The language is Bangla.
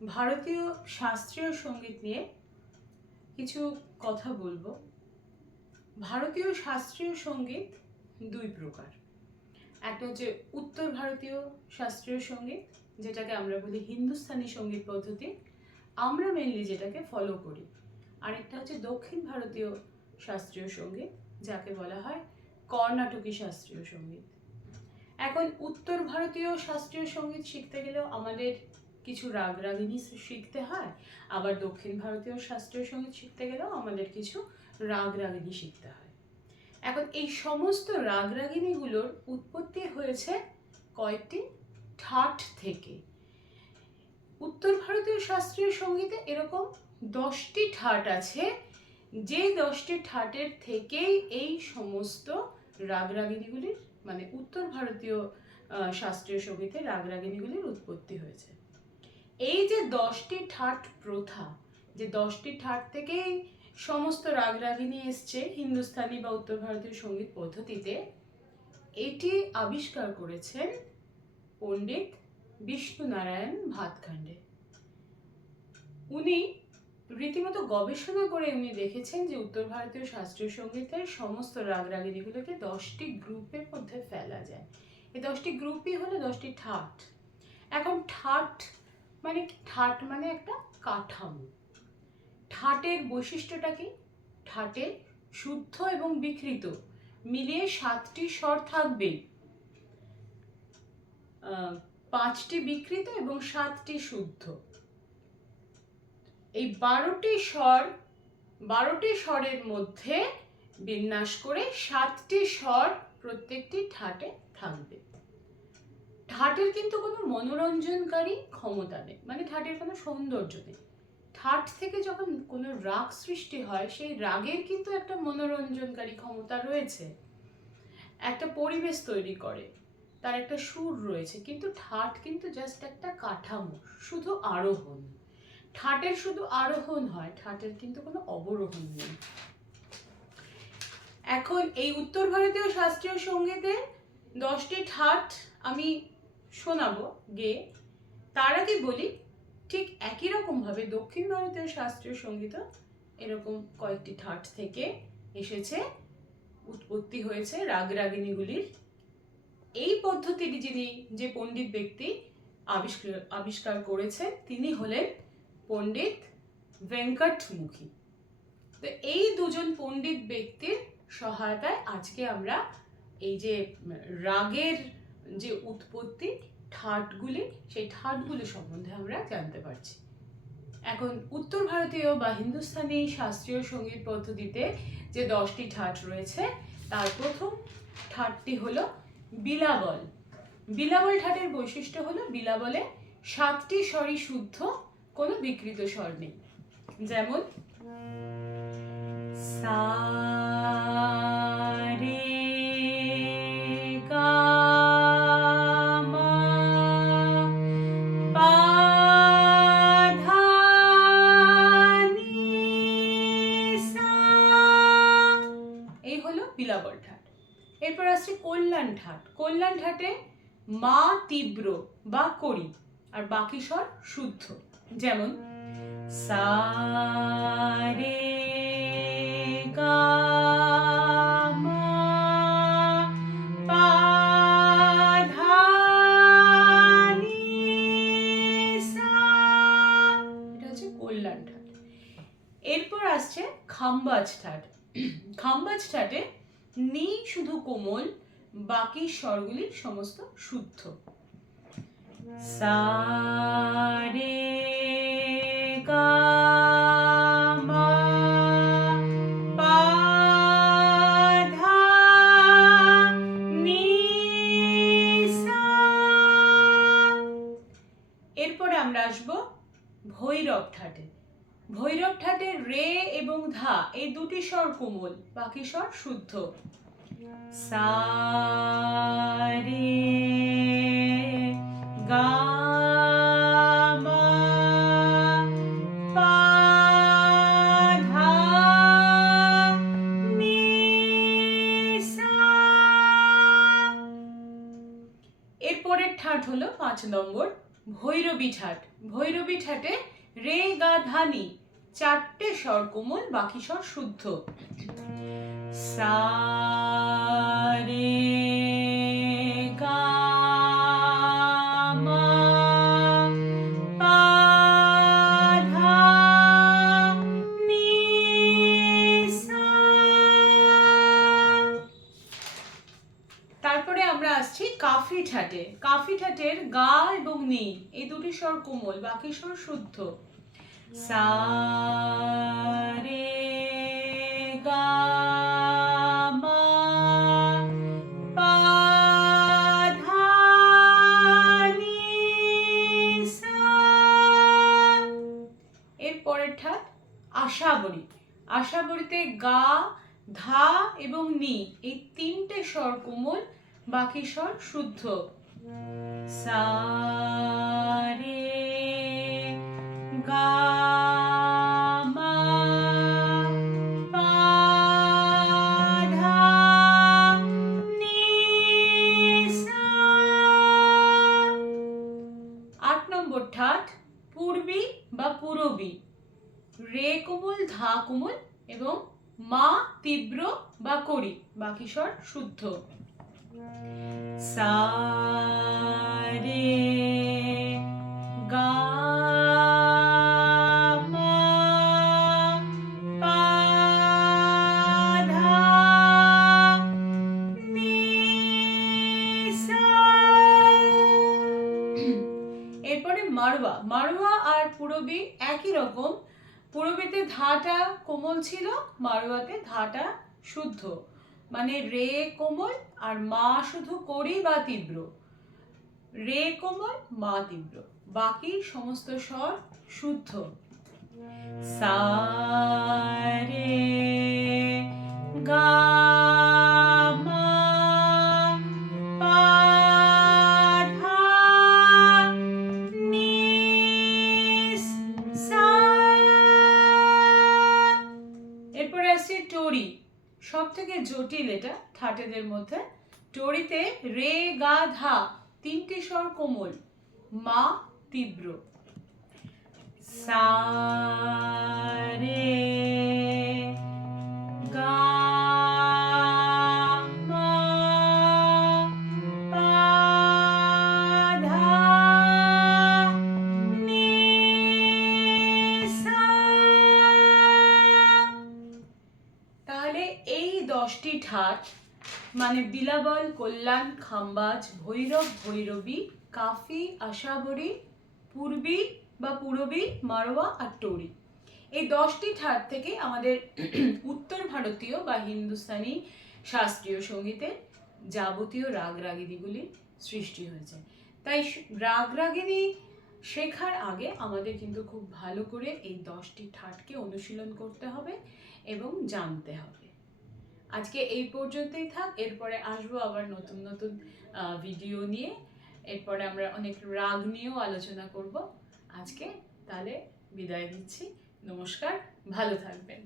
ভারতীয় শাস্ত্রীয় সঙ্গীত নিয়ে কিছু কথা বলবো। ভারতীয় শাস্ত্রীয় সঙ্গীত দুই প্রকার। একটা হচ্ছে উত্তর ভারতীয় শাস্ত্রীয় সঙ্গীত, যেটাকে আমরা বলি হিন্দুস্তানি সঙ্গীত পদ্ধতি, আমরা মেনলি যেটাকে ফলো করি। আরেকটা হচ্ছে দক্ষিণ ভারতীয় শাস্ত্রীয় সঙ্গীত, যাকে বলা হয় কর্ণাটকী শাস্ত্রীয় সঙ্গীত। এখন উত্তর ভারতীয় শাস্ত্রীয় সঙ্গীত শিখতে গেলেও আমাদের কিছু রাগ রাগিনী শিখতে হয়, আবার দক্ষিণ ভারতীয় শাস্ত্রীয় সঙ্গীত শিখতে গেলেও আমাদের কিছু রাগ রাগিনী শিখতে হয়। এখন এই সমস্ত রাগ রাগিনীগুলোর উৎপত্তি হয়েছে কয়েকটি ঠাট থেকে। উত্তর ভারতীয় শাস্ত্রীয় সঙ্গীতে এরকম 10টি ঠাট আছে, যে 10টি ঠাটের থেকেই এই সমস্ত রাগ রাগিনীগুলির মানে উত্তর ভারতীয় শাস্ত্রীয় সঙ্গীতে রাগ রাগিনীগুলির উৎপত্তি হয়েছে। এই যে 10টি ঠাট প্রথা, যে 10টি ঠাট থেকেই সমস্ত রাগ রাগিনী এসছে হিন্দুস্তানি বা উত্তর ভারতীয় সঙ্গীত পদ্ধতিতে, এটি আবিষ্কার করেছেন পণ্ডিত বিষ্ণু নারায়ণ ভাতখান্ডে। উনি রীতিমতো গবেষণা করে উনি দেখেছেন যে উত্তর ভারতীয় শাস্ত্রীয় সঙ্গীতের সমস্ত রাগ রাগিনীগুলোকে 10টি গ্রুপের মধ্যে ফেলা যায়। এই 10টি গ্রুপই হলো 10টি ঠাট। এখন ঠাট মানে কি? ঠাট মানে একটা কাঠামো। ঠাটের বৈশিষ্ট্যটা কি? ঠাটে শুদ্ধ এবং বিকৃত মিলিয়ে 7টি স্বর থাকবেই, 5টি বিকৃত এবং 7টি শুদ্ধ। এই 12টি স্বরের মধ্যে বিন্যাস করে 7টি স্বর প্রত্যেকটি ঠাটে থাকবে। ঠাটের কিন্তু কোনো মনোরঞ্জনকারী ক্ষমতা নেই, মানে ঠাটের কোনো সৌন্দর্য নেই। ঠাট থেকে যখন কোনো রাগ সৃষ্টি হয়, সেই রাগের কিন্তু একটা মনোরঞ্জনকারী ক্ষমতা রয়েছে, একটা পরিবেশ তৈরি করে, তার একটা সুর রয়েছে। কিন্তু ঠাট কিন্তু জাস্ট একটা কাঠামো, শুধু আরোহণ। ঠাটের শুধু আরোহণ হয়, ঠাটের কিন্তু কোনো অবরোহণ নেই। এখন এই উত্তর ভারতীয় শাস্ত্রীয় সঙ্গীতে 10টি ঠাট আমি শোনাবো গেয়ে। তার আগে বলি, ঠিক একই রকম ভাবে দক্ষিণ ভারতীয় শাস্ত্রীয় সঙ্গীত এরকম কয়েকটি ঠাট থেকে এসেছে, উৎপত্তি হয়েছে রাগ রাগিনীগুলির। এই পদ্ধতিটি যে পণ্ডিত ব্যক্তি আবিষ্কার করেছেন, তিনি হলেন পণ্ডিত ভেঙ্কটমুখী। তো এই দুজন পণ্ডিত ব্যক্তির সহায়তায় আজকে আমরা এই যে রাগের যে উৎপত্তি, ঠাটগুলি, সেই ঠাটগুলি সম্বন্ধে আমরা জানতে পারছি। এখন উত্তর ভারতীয় বা হিন্দুস্তানি শাস্ত্রীয় সঙ্গীত পদ্ধতিতে যে 10টি ঠাট রয়েছে, তার প্রথম ঠাটটি হলো বিলাবল। বিলাবল ঠাটের বৈশিষ্ট্য হলো বিলাবলে 7টি স্বরই শুদ্ধ, কোনো বিকৃত স্বর নেই। যেমন সা রে গা মা পা ধা নি সা, এই হলো বিলাবল ঠাট। এরপর আসছে কল্যাণ ঠাট। কল্যাণ ঠাটে মা তীব্র বা করি, আর বাকি স্বর শুদ্ধ। যেমন সা রে গা মা পা ধা নি সা, এটা হচ্ছে কল্যাণ ঠাট। এরপর আসছে খাম্বাজ ঠাট। খাম্বাজ ঠাটে নি শুধু কোমল, বাকি স্বরগুলি সমস্ত শুদ্ধ। সা রে গা মা পা ধা নি সা। এরপরে আমরা আসবো ভৈরব ঠাটে। ভৈরব ঠাটে রে এবং ধা এই দুটি স্বর কোমল, বাকি স্বর শুদ্ধ। সা রে গা মা পা ধা নি সা। এরপরের ঠাট হলো 5 নম্বর ভৈরবী ঠাট। ভৈরবী ঠাটে রে গা ধা নি 4টে স্বর কোমল, বাকি স্বর শুদ্ধ। সা রে গা মা পা ধা নি সা। তারপরে আমরা আসছি কাফি ঠাটে। কাফি ঠাটের গা এবং নি এই দুটি স্বর কোমল, বাকি স্বর শুদ্ধ। সা রে গা মা পা ধা নি সা। এর পরের ঠাট আশাবরী। আশাবরীতে গা, ধা এবং নি এই 3টে স্বর কোমল, বাকি স্বর শুদ্ধ। সা রে গা মা পা ধা নি সা। 8 নম্বর ঠাট পূর্বী বা পূরবী। রে কোমল, ধা কোমল এবং মা তীব্র বা করি, বাকি স্বর শুদ্ধ। সা রে গা মা পা ধা নি সা। এরপরে মারওয়া। মারওয়া আর পূরবী একই রকম। পূরবীতে ধাটা কোমল ছিল, মারওয়াতে ধাটা শুদ্ধ, মানে রে কোমল আর মা শুধু করি বা তীব্র। রে কোমল, মা তীব্র, বাকি সমস্ত স্বর শুদ্ধ। সা রে গা মা পা ধা নি সা। এরপরে আসছে টরি। সব থেকে জটিল এটা ঠাটেদের মধ্যে। টরিতে রে গা ধা 3টে স্বর কোমল, মা তীব্র। সা রে গা মা পা ধা নি সা। তাহলে এই 10টি ঠাট মানে বিলাবল, কল্যাণ, খাম্বাজ, ভৈরব, ভৈরবী, কাফি, আশাবরী, পূর্বী বা পূরবী, মারওয়া আর টরি, এই 10টি ঠাট থেকে আমাদের উত্তর ভারতীয় বা হিন্দুস্তানি শাস্ত্রীয় সঙ্গীতে যাবতীয় রাগ রাগিনীগুলি সৃষ্টি হয়েছে। তাই রাগ রাগিনী শেখার আগে আমাদের কিন্তু খুব ভালো করে এই 10টি ঠাটকে অনুশীলন করতে হবে এবং জানতে হবে। আজকে এই পর্যন্তই থাক। এরপরে আসবো আবার নতুন নতুন ভিডিও নিয়ে। এরপরে আমরা অনেক রাগ নিয়েও আলোচনা করব। আজকে তাহলে বিদায় দিচ্ছি। নমস্কার, ভালো থাকবেন।